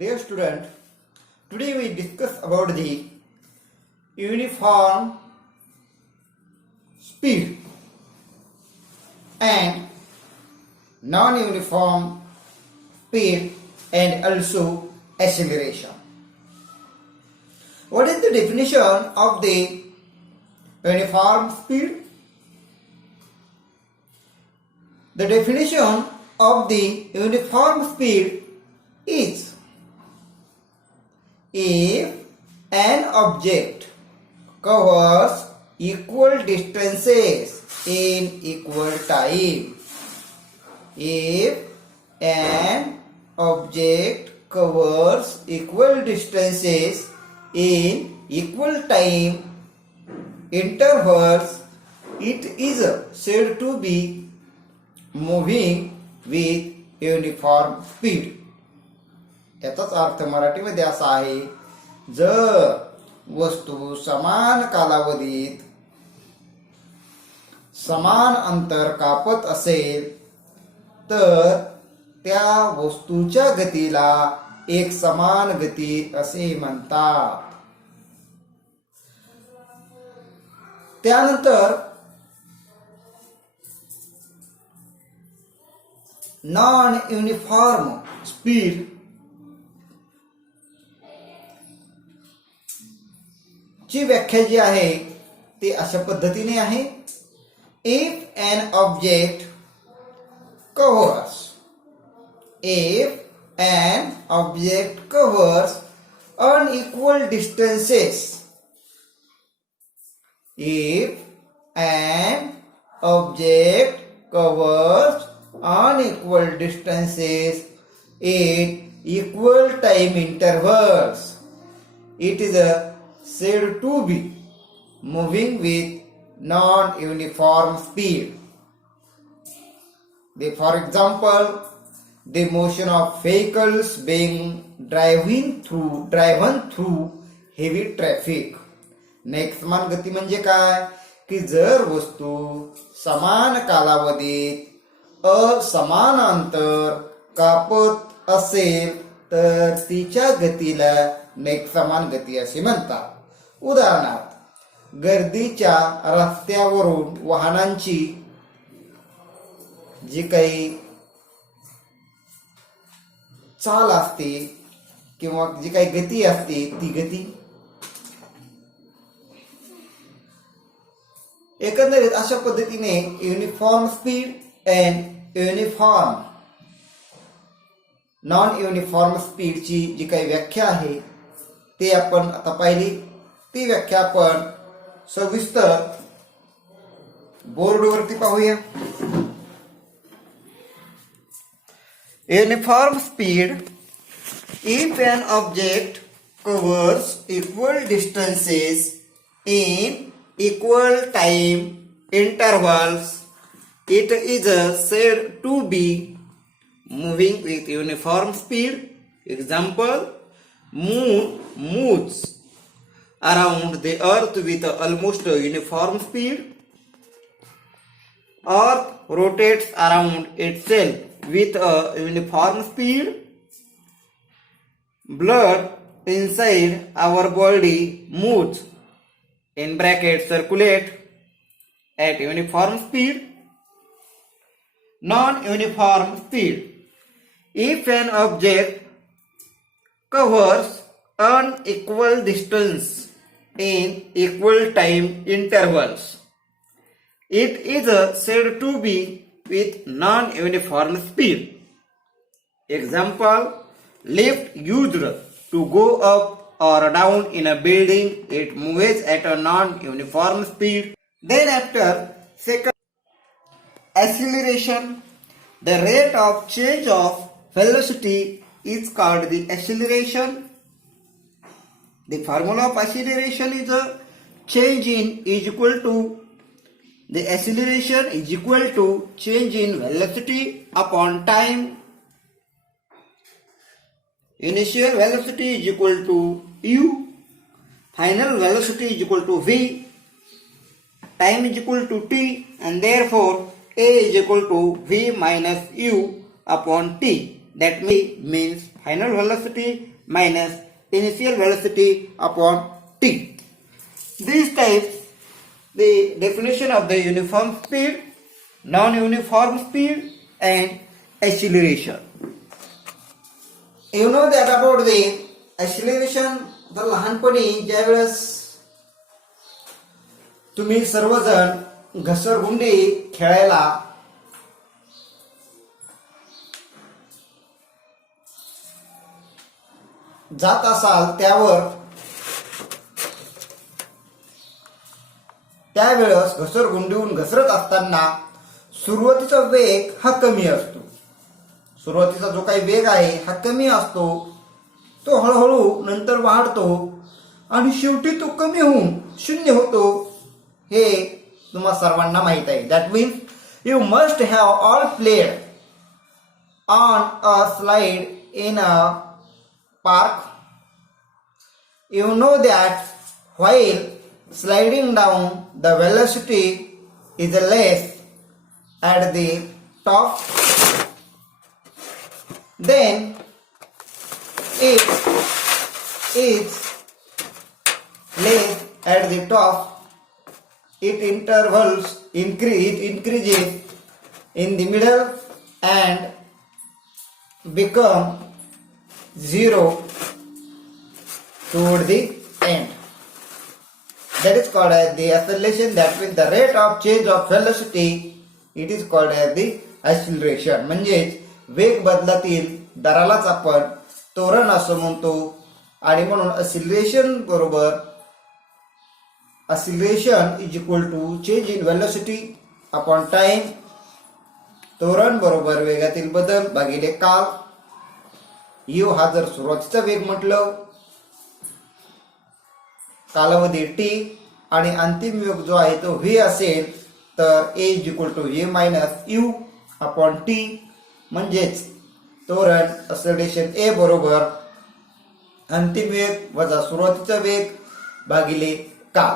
Dear student, today we discuss about the uniform speed and non-uniform speed and also acceleration. What is the definition of the uniform speed? The definition of the uniform speed is if an object covers equal distances in equal time. If an object covers equal distances in equal time intervals, it is said to be moving with uniform speed. याचाच अर्थ मराठीमध्ये असा आहे, जर वस्तू समान कालावधीत समान अंतर कापत असेल तर त्या वस्तूच्या गतीला एक समान गती असे म्हणतात. त्यानंतर नॉन युनिफॉर्म स्पीड ची व्याख्या जी आहे ती अशा पद्धतीने आहे. If an object covers unequal distances, if an object covers unequal distances in equal time intervals, it is said to be moving with non-uniform speed. For example, the motion of vehicles being driven through heavy traffic. एकसमान गती म्हणजे काय की जर वस्तू समान कालावधीत असमान अंतर कापत असेल तर तिच्या गतीला एकसमान गती असे म्हणतात. उदाहरणार्थ, गर्दीच्या रस्त्यावरून वाहनांची जी काही चाल असते किंवा जी काही गती असते ती गती. एकंदरीत अशा पद्धतीने uniform speed and non uniform स्पीडची जी काही व्याख्या आहे ते आपण आता पाहिली. ती व्याख्या आपण सविस्तर बोर्डवरती पाहूया. Uniform speed, if an object covers equal distances in equal time intervals, it is said to be moving with uniform speed. Example, moon moves around the earth with almost uniform speed. Earth rotates around itself with a uniform speed. Blood inside our body moves (circulate) at uniform speed. Non-uniform speed, if an object covers unequal distance in equal time intervals, it is said to be with non-uniform speed. Example, lift used to go up or down in a building, it moves at a non-uniform speed. Then after second, acceleration, the rate of change of velocity is called the acceleration. The formula of acceleration is a change in is equal to the acceleration is equal to change in velocity upon time. Initial velocity is equal to u, final velocity is equal to v, time is equal to t, and therefore a is equal to v minus u upon t. That means final velocity minus initial velocity upon t. These types the definition of the uniform speed, non-uniform speed and acceleration. You know that about the acceleration. तर लहानपणी ज्या वेळेस तुम्ही सर्वजण घसरगुंडी खेळायला जात असाल त्यावेळेस घसरगुंडीहून घसरत असताना सुरुवातीचा वेग हा कमी असतो. सुरुवातीचा जो काही वेग आहे हा कमी असतो, तो हळूहळू नंतर वाढतो आणि शेवटी तो कमी होऊन शून्य होतो. हे तुम्हा सर्वांना माहित आहे. That means you must have all played on a slide in a park. You know that while sliding down the velocity is less at the top, then it is less at the top. It intervals increases in the middle and become zero toward the end. That is called as the acceleration. That means the rate of change of velocity. It is called as the acceleration. म्हणजेच वेग बदलातील दरालाच आपण त्वरण असं म्हणतो. आणि म्हणून acceleration बरोबर acceleration is equal to change in velocity upon time. त्वरण बरोबर वेगातील बदल भागिले काळ. यू हा जर सुरुवातीचा वेग म्हटलं, कालावधी टी आणि अंतिम वेग जो आहे तो व्ही असेल तर A is equal to A minus U upon T. म्हणजेच त्वरण acceleration ए बरोबर अंतिम वेग वजा सुरुवातीचा वेग भागिले काळ.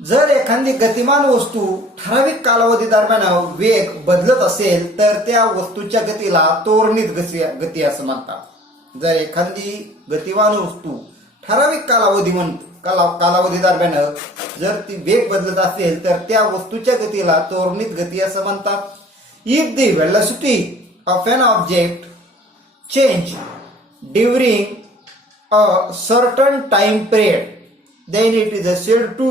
जर एखादी गतिमान वस्तू ठराविक कालावधी दरम्यान वेग बदलत असेल तर त्या वस्तूच्या गतीला त्वरणित गती असं म्हणतात. जर एखादी गतिमान वस्तू ठराविक कालावधी दरम्यान जर ती वेग बदलत असेल तर त्या वस्तूच्या गतीला त्वरणित गती असं म्हणतात. If the velocity of an object change during a certain time period then it is said to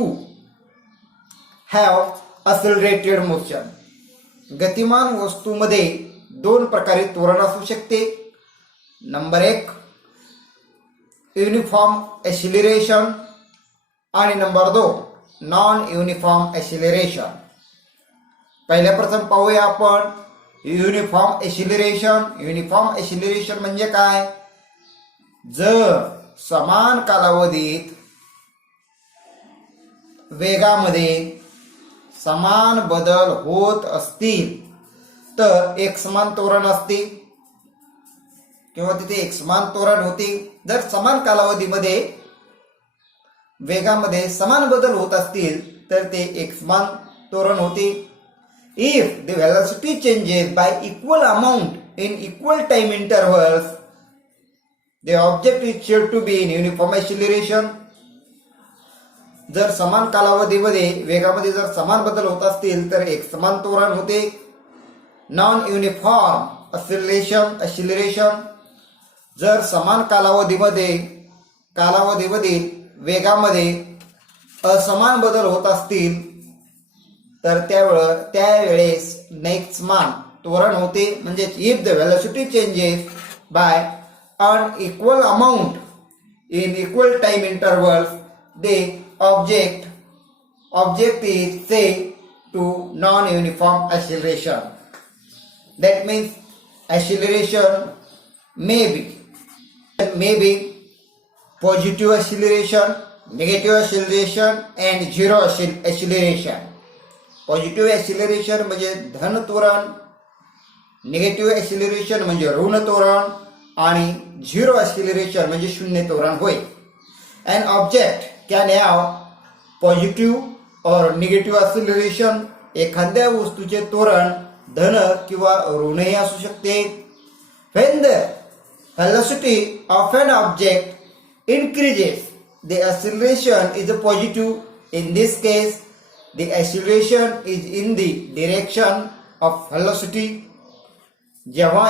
have accelerated motion. गतिमान वस्तूमध्ये दोन प्रकारे त्वरण असू शकते. नंबर 1 युनिफॉर्म एक्सिलरेशन आणि नंबर 2 नॉन युनिफॉर्म एक्सिलरेशन. पहिल्या प्रथम पाहूया आपण युनिफॉर्म एक्सिलरेशन. युनिफॉर्म एक्सिलरेशन म्हणजे काय? जर समान कालावधीत वेगामध्ये समान बदल होत असतील तर एकसमान त्वरण असते किंवा तिथे एकसमान त्वरण होते. जर समान कालावधीमध्ये वेगामध्ये समान बदल होत असतील तर ते एकसमान त्वरण होते. If the velocity changes by equal amount in equal time intervals the object is said to be in uniform acceleration. जर समान कालावधीमध्ये वेगामध्ये जर समान बदल होत असतील तर एक समान त्वरण होते. नॉन युनिफॉर्म एक्सिलरेशन जर समान कालावधीमधील वेगामध्ये असमान बदल होत असतील तर त्यावेळेस एकसमान त्वरण होते. म्हणजे if the velocity changes bye unequal amount in equal time intervals the object is said to non-uniform acceleration. That means acceleration may be positive acceleration, negative acceleration and zero acceleration. Positive acceleration म्हणजे धन त्वरण, negative acceleration म्हणजे ऋण त्वरण आणि zero acceleration म्हणजे शून्य त्वरण होय. An object can have positive or negative acceleration. एखाद्या वस्तूचे त्वरण धन किंवा ऋणही असू शकते. When the velocity of an object increases, the acceleration is positive. In this case, the acceleration is in the direction of velocity. जेव्हा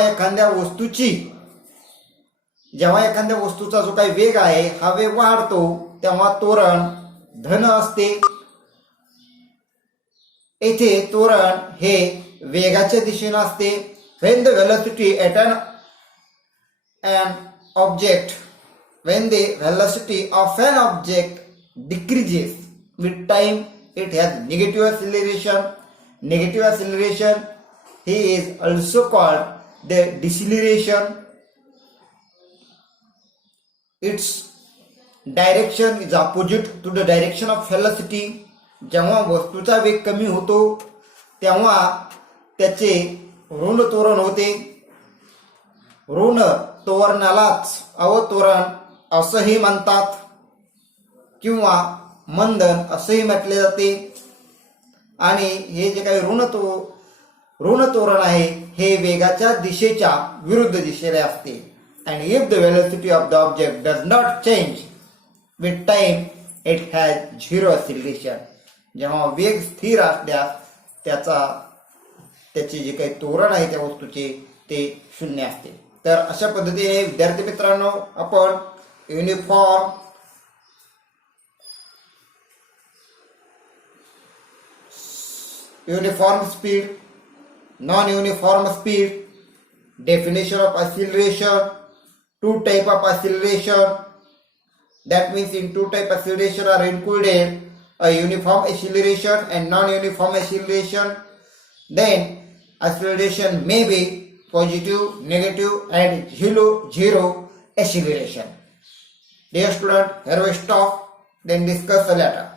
एखाद्या वस्तूचा जो काही वेग आहे हा वेग वाढतो तेव्हा त्वरण धन असते. येथे त्वरण हे वेगाच्या दिशेने असते. when the velocity of an object decreases with time, it has negative acceleration. Negative acceleration is also called the deceleration. Its direction is opposite to the direction of velocity. जेव्हा वस्तूचा वेग कमी होतो तेव्हा त्याचे ऋण त्वरण होते. ऋण त्वरणालाच अवत्वरण असंही म्हणतात किंवा मंदन असंही म्हटले जाते. आणि हे जे काही ऋण त्वरण आहे हे वेगाच्या दिशेच्या विरुद्ध दिशेला असते. and if the velocity of the object does not change with time, it has zero acceleration. जेव्हा वेग स्थिर असल्यास त्याचे जे काही त्वरण आहे त्या वस्तूचे ते शून्य असते. तर अशा पद्धतीने विद्यार्थी मित्रांनो आपण uniform speed, non uniform speed, definition of acceleration, two type of acceleration. That means in two type acceleration are included a uniform acceleration and non-uniform acceleration. Then acceleration may be positive, negative and zero acceleration. Dear student, here we stop, then discuss the later.